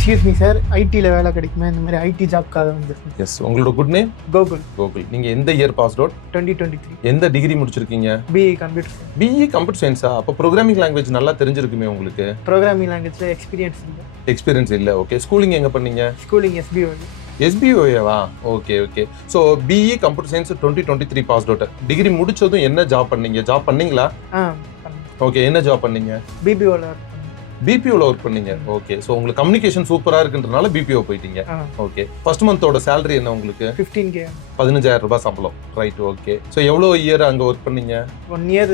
Excuse me sir, ஐடியில் வேலை கிடைக்குமா? இந்த மாதிரி ஐடி ஜாப்க்காக வந்துருக்கேன். எஸ், உங்களோட குட் நேம்? கோகுல். கோகுல். நீங்கள் எந்த இயர் பாஸ் அவுட்? 2023. எந்த டிகிரி முடிச்சிருக்கீங்க? BA Computer Science. BA Computer Science-ஆ? அப்போ ப்ரோக்ராமிங் லாங்குவேஜ் நல்லா தெரிஞ்சிருக்குமே உங்களுக்கு. ப்ரோக்ராமிங் லாங்குவேஜில் எக்ஸ்பீரியன்ஸ் இல்லை. எக்ஸ்பீரியன்ஸ் இல்லை. ஓகே. ஸ்கூலிங் எங்கே பண்ணீங்க? Schooling SBO. SBOவா? Okay okay. So BA Computer Science 2023 pass out. Degree முடிச்சதும் என்ன ஜாப் பண்ணீங்க? ஜாப் பண்ணீங்களா? ஓகே. என்ன ஜாப் பண்ணீங்க? BPOல ஒர்க் பண்ணீங்க. ஓகே. ஸோ உங்களுக்கு கம்யூனிகேஷன் சூப்பராக இருக்குன்றனால BPO போயிட்டீங்க. ஓகே. ஃபர்ஸ்ட் மந்தோட சேலரி என்ன உங்களுக்கு? 15K. 15,000 ரூபாய் சம்பளம். ரைட். ஓகே. ஸோ எவ்வளோ இயர் அங்கே ஒர்க் பண்ணீங்க? 1 year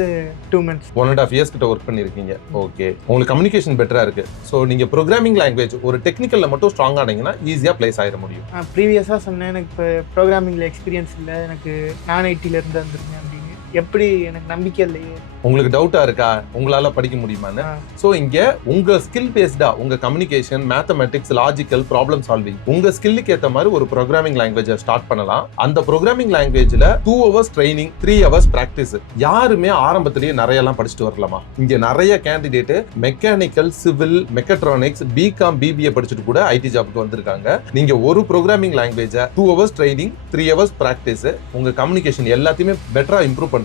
2 months. 1.5 years கிட்ட ஒர்க் பண்ணியிருக்கீங்க. ஓகே. உங்களுக்கு கம்யூனிகேஷன் பெட்டராக இருக்கு. ஸோ நீங்கள் ப்ரோக்ராமிங் லாங்குவேஜ் ஒரு டெக்னிக்கலில் மட்டும் ஸ்ட்ராங் ஆனீங்கன்னா ஈஸியாக பிளேஸ் ஆயிட முடியும். ப்ரீவியஸாக சொன்னேன், எனக்கு இப்போ ப்ரோக்ராமிங்கில் எக்ஸ்பீரியன்ஸ் இல்லை, எனக்கு நான் ஐடியில் இருந்து வந்துருங்க அப்படின்னு. எப்படி எனக்கு நம்பிக்கை இல்லையே. உங்களுக்கு டவுட்டா இருக்கா உங்களால படிக்க முடியுமான்னு? சோ இங்க உங்க ஸ்கில் பேஸ்டா உங்க communication, mathematics, logical, problem solving உங்க ஸ்கில்லுக்கு ஏத்த மாதிரி ஒரு ப்ரோக்ராமிங் லாங்குவேஜை ஸ்டார்ட் பண்ணலாம். அந்த ப்ரோக்ராமிங் லாங்குவேஜ்ல 2 hours ட்ரைனிங், 3 hours பிராக்டிஸ். யாருமே ஆரம்பத்திலேயே நிறைய எல்லாம் படிச்சுட்டு வரலாமா? இங்க நிறைய candidate mechanical, civil, mechatronics, BCom, BBA படிச்சுட்டு கூட ஐடி ஜாப்க்கு வந்திருக்காங்க. நீங்க ஒரு ப்ரோக்ராமிங் லாங்குவேஜை 2 hours ட்ரைனிங், 3 hours பிராக்டிஸ், உங்க கம்யூனிகேஷன் எல்லாத்தையுமே பெட்டரா இம்ப்ரூவ் பண்றீங்க.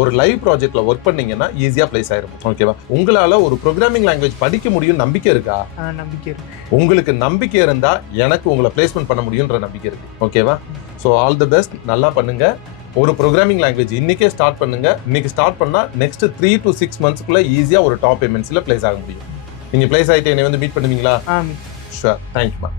ஒரு லைவ் ப்ராஜெக்ட்ல ஒர்க் பண்ணீங்கன்னா ஈஸியா பிளேஸ் ஆயிரும். ஓகேவா? உங்களால ஒரு ப்ரோக்ராமிங் லாங்குவேஜ் படிக்க முடியும் நம்பிக்கை இருக்கா? நம்பிக்கை இருக்கு. உங்களுக்கு நம்பிக்கை இருந்தா எனக்கு உங்களை பிளேஸ்மெண்ட் பண்ண முடியும்ன்ற நம்பிக்கை இருக்கு. ஓகேவா? So all the best. நல்லா பண்ணுங்க. ஒரு ப்ரோக்ராமிங் லாங்குவேஜ் இன்னைக்கே ஸ்டார்ட் பண்ணுங்க. இன்னைக்கு ஸ்டார்ட் பண்ணா நெக்ஸ்ட் 3 to 6 monthsக்குள்ள ஈஸியா ஒரு டாப் MNCல பிளேஸ் ஆக முடியும். நீங்க பிளேஸ் ஆயிட்டு என்னை வந்து மீட் பண்ணுவீங்களா? ஆ. ஷூர். தேங்க்யூ.